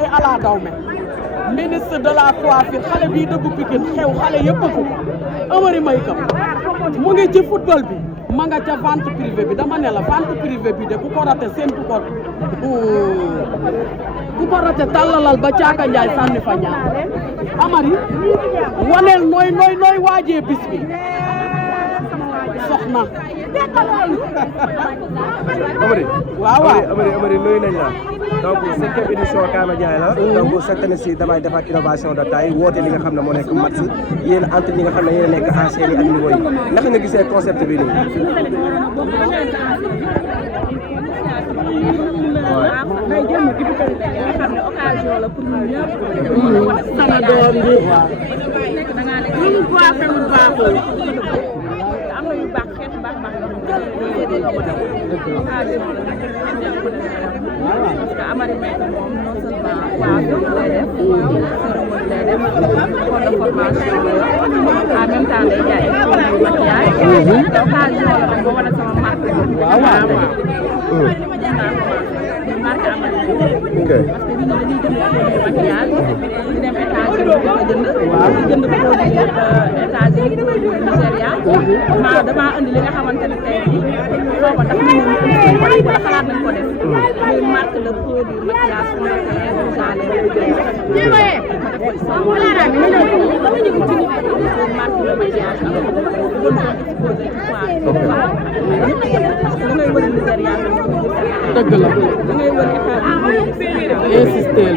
ay ala daw me ministre de la coiffure xale bii dëggu Pikine xew xale yëpp ko Amary Makeup mu ngi ci football bi ma nga ca vente privée bi dama ne la vente privée bi de ku ko raté séntu ko ku ko raté tàllalal ba Caaka Njaay sànni fa ñaar Amary waneel nooy waajee bis bi soxna Amary waaw Amary nuyu nañ la donc 5e édition Kaay Ma Jaay la donc cette année ci damay defaat innovation de taille woote li nga xam ne moo nekk match yéen entre ñi nga xam ne yéen a nekk anciens yi ak niveau yi naka nga gisee concept bi nii day jënd di nga xam ne occasion la pour ñun ñëpp. sama doom bi nekk da ngaa nekk lu baaxee lu baaxul. am na yu baax xeetu baax parce que Amary Makeup moom non seulement coiffure lay def cérémonie lay def cours de formation en même temps day jaay maquillage occasion la nag boo wane sama marque waaw marque Amary Makeup parce que nit ñi dañuy jënd produit maquillage di dem États-Unis di ko jënd produit États-Unis produit Nigéria dama indi li nga xamante ne tey jii foofa ndax nit ñi wala xalaat nañ ko def muy marque le produit maquillage fond de teint rouge à lèvres marque le maquillage gën ko exposé ci foire parce que da ngay wër Nigéria dëgg la da ngay wër insister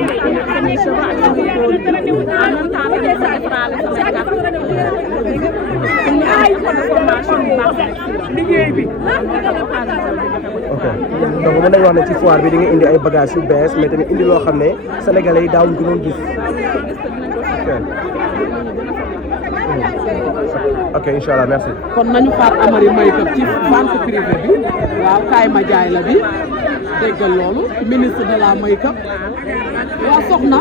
samay cheveux ak samay produit en même temps da ngay sa defaraale samay carte formation bu baax liggéey bi ok donc mën nañu wax ne ci foire bi di nga indi ay bagages yu bees mais tamit indi loo xam ne sénégalais yi daawuñ ko doon gis ok incha allah merci. kon nañu xaar Amary Makeup ci vente privée bi waaw Kaay Ma Jaay la bi déggal loolu ministre de la Makeup waa soxna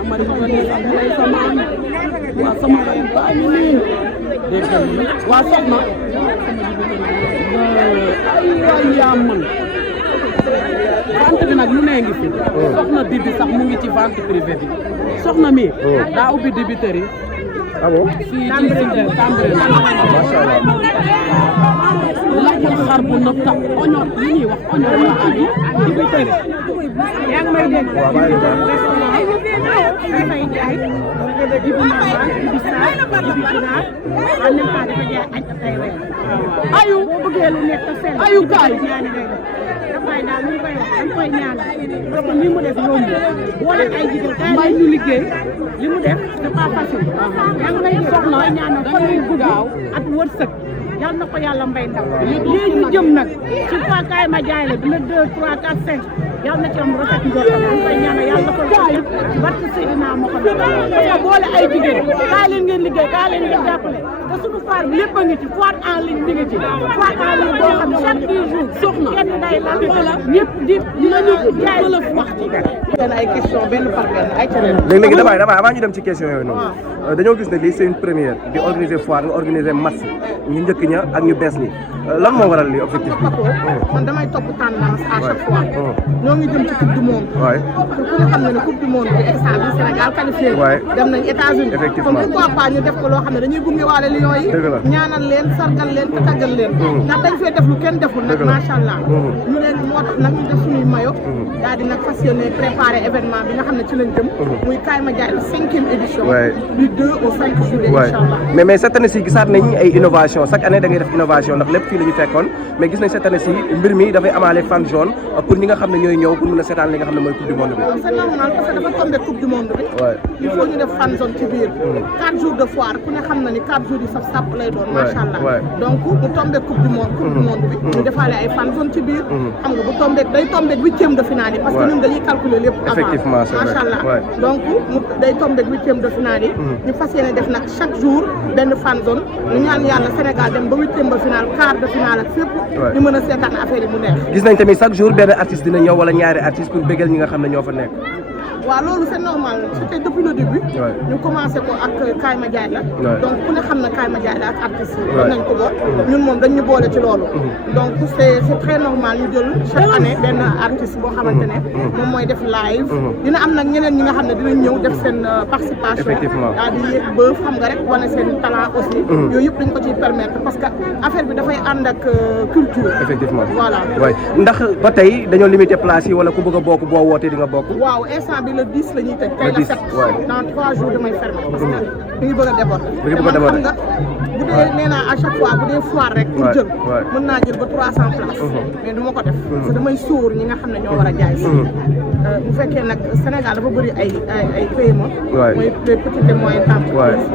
Amary ma ne sax lay sama waa sama xarit baa ngi nii déggal waa soxna ay waay yaa mën vente bi nag lu nee ngi fi soxna Bibi sax mu ngi ci vente privée bi soxna mi daa ubbi dibiteri ah bon fii ci Cambérène macha allah laajal xar bu nëb tax oignon li ñuy wax oignon wala añu dibiteri yaa ngi may dégg waaw bàyyi la dafay jaay jibi normal jibi saaf jibi ginaar en même temps dafa jaay añ ak ay reer ayu boo bëggee lu nekk te sell ayu kaay ñaani ngay def dafay daal li ñu koy wax dañ koy ñaanal parce que li mu def yomb boole ay jigéen kaay may ñu liggéey li mu def c'est pas facile yaa ngi may dégg soxna koy ñaanal fan yu gudd ak wërsëg yal na ko yàlla mbay ndaw lii ñu jëm nag ci fois Kaay Ma Jaay la dina 2 3 4 5 yal na ci am rafet njortam dañ koy ñaanal yàlla ko def barke Seydina Mohamed dafa boole ay jigéen kaay leen ngeen liggéey kaay leen ngeen jàppale te suñu foire bi lépp a ngi ci foire en ligne bi ngi ci foire en ligne boo xam ne chaque 10 jours soxna kenn day lan ñëpp di dinañu jaay la wax ci benn ay question benn par benn ay canel léegi damay avant ñu dem ci question yooyu noonu dañoo gis ne lii c'est une première di organiser foire nga organiser match ñu njëkk ña ak ñu bees ñi lan moo waral lii objectif bi man damay topp tendance à chaque fois ñoo ngi jëm ci coupe du monde waay te ku ne xam ne ne coupe du monde bi instant bi Sénégal qualifié dem nañ États-Unis effectivement kon pourquoi pas ñu def ko loo xam ne dañuy gunge waale Lions yi ñaanal leen sargal leen te taggal leen ndax dañ fee def lu kenn deful nag macha allah ñu leen moo tax nag ñu def suñuy mayo daal di nag fas yéene préparer événement bi nga xam ne ci lañ jëm muy Kaay Ma Jaay la 5e édition du 2 au 5 juillet inchallah mais cette année ci gisaat nañ ay innovation chaque année da ngay def innovation ndax lépp fii la ñu fekkoon mais gis nañ cette année ci mbir mi dafay amaale fan jaune pour ñi nga xam ne ñooy ñëw pour mën a seetaan li nga xam ne mooy coupe du monde bi c'est normal parce que dafa tombé coupe du monde bi il faut ñu def fan zone ci biir 4 jours de foire ku ne xam na ni 4 jours yi saf sàpp lay doon macha allah donc mu tombé coupe du monde bi ñu defaale ay fan zone ci biir xam nga bu tombé day tombé 8e de finale yi parce que ñun dañuy calculer lépp avant macha allah donc mu day tombé 8e de finale yi ñu fas yéene def nag chaque jour benn fan zone ñu ñaan yàlla Sénégal dem ba 8e de finale quart de finale ak fépp ñu mën a seetaan affaire yi mu neex gis nañ tamit chaque jour benn artiste dina ñëw wala ñaari artiste pour bégal ñi nga xam ne ñoo fa nekk waaw loolu c'est normal c'était depuis le début. ñu commencé ko ak Kaay ma jaay la. donc ku ne xam na Kaay ma jaay la ak artistes yi. nañ ko boot ñun moom dañ ñu boole ci loolu. donc c'est très normal ñu jël chaque année benn artiste boo xamante ne moom mooy def live. dina am nag ñeneen ñi nga xam ne dinañ ñëw def seen participation. effectivement daal di yéeg ba xam nga rek wane seen talent aussi. yooyu yëpp dañ ko ciy permettre parce que affaire bi dafay ànd ak culture. effectivement voilà. waay ndax ba tey dañoo limité place yi wala ku bëgg a bokk boo wootee di nga bokk. waaw instant bi le 10 la ñuy tëj. tey la 7 dans 3 jours damay fermer. parce que mi ngi bëgg a déborder. mi ngi bëgg a déborder xam nga bu dee nee naa à chaque fois bu dee foire rek. pour jël mën naa jël ba 300 places. mais du ma ko def. parce que damay sóor ñi nga xam ne ñoo war a jaay si. bu fekkee nag Sénégal dafa bëri ay PME. mooy les petites et moyennes entreprises.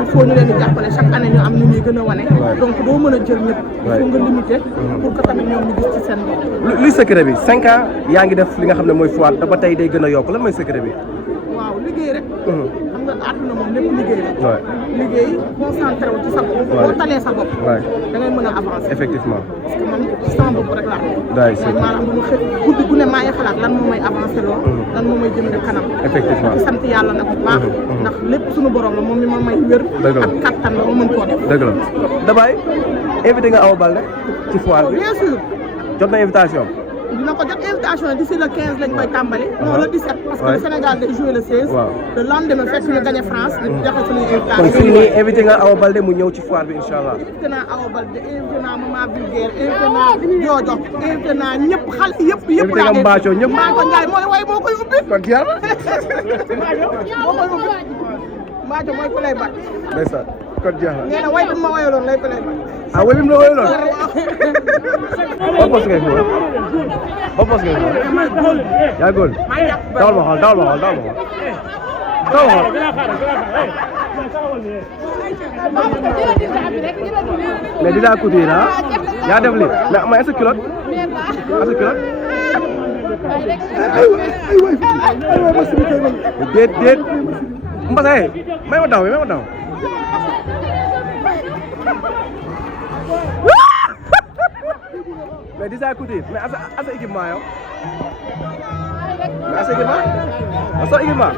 il faut ñu leen di jàppale chaque année ñu am ñu ñuy gën a wane. donc doo mën a jël ñëpp. il faut nga limiter pour que tamit ñoom ñu gis ci seen bopp. luy secret bi 5 ans yaa ngi def li nga xam ne mooy foire te ba tey day gën a yokk lan mooy secret bi. waaw liggéey rek. xam nga àdduna moom lépp liggéey la. liggéey concentré wu ci sa bopp. boo talee sa bopp. da ngay mën a avancer. effectivement parce que man sama bopp rek laa ko. maanaam bu ma xëy guddi gu ne maa ngi xalaat lan moo may avancer loo. lan moo may jëmale kanam. effectivement di sant yàlla nag bu baax. ndax lépp suñu borom la moom mi ma may wér. ak kattan la ma mën koo def. dëgg la Dabaye invité nga Awa Baldé ci foire bi. bien sûr. jot na invitation. dina ko jot invitation d'ici le 15 lañ koy tàmbali. non le 17 parce que le Sénégal day jouer le 16. le lendemain fekk ñu gagné France. ñu joxe suñuy invitation. kon fii nii invité nga Awa Baldé mu ñëw ci foire bi incha allah. invité naa Awa Baldé invité naa Maman Vulgaire invité naa Jojo invité naa ñëpp xale yëpp. invité nga Mbathio ñëpp. Mbathio Ndiaye mooy way moo koy ubbi. kon jeex na. Mbathio mooy ku lay bat. ndeysaan kon jeex na. nee na way bi ma wayaloon lay play bat. ah way bi mu la wayaloon. ban poste ngay fóot. ban poste ngay fóot. yaa góol. dawal ma xool dawal ma xool dawal ma xool. dawal ma xool. mais dinaa couture ah. yaa def lii mais est-ce que culotte. est-ce que culotte. déet déet. Mbassa may ma daw may ma daw. mais déjà couture mais asa équipement yow. mais asa équipement. asa équipement.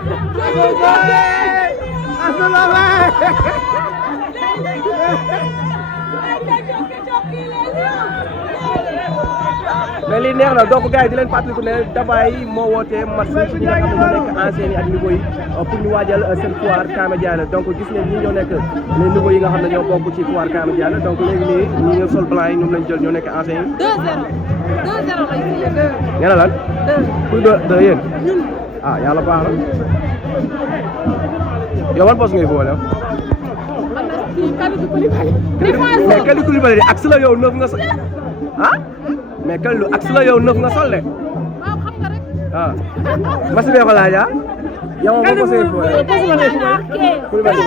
mais lii neex na donc gars yi di leen fàttaliku ne Dabaye moo wootee match ñi nga xam ne ñoo nekk anciens yi ak niveau yi pour ñu waajal seen foire Kaay ma jaay la donc gis ngeen ñii ñoo nekk les niveaux yi nga xam ne ñoo bokk ci foire Kaay ma jaay la donc léegi nii ñi nga sol blanc yi ñoom lañ jël ñoo nekk anciens yi. 2-0 lañ fi yéen. ngeen lan. 2 yéen. ah yàlla baax na. yow ban poste ngay boole. mais Kalidou Koulibaly ak si la yow neuf nga sol ah. mais Kalidou ak si la yow neuf nga sol de. waaw xam nga rek. ah Massi bee ko laaj ah. yow moom boo ko see boole. Koulibaly.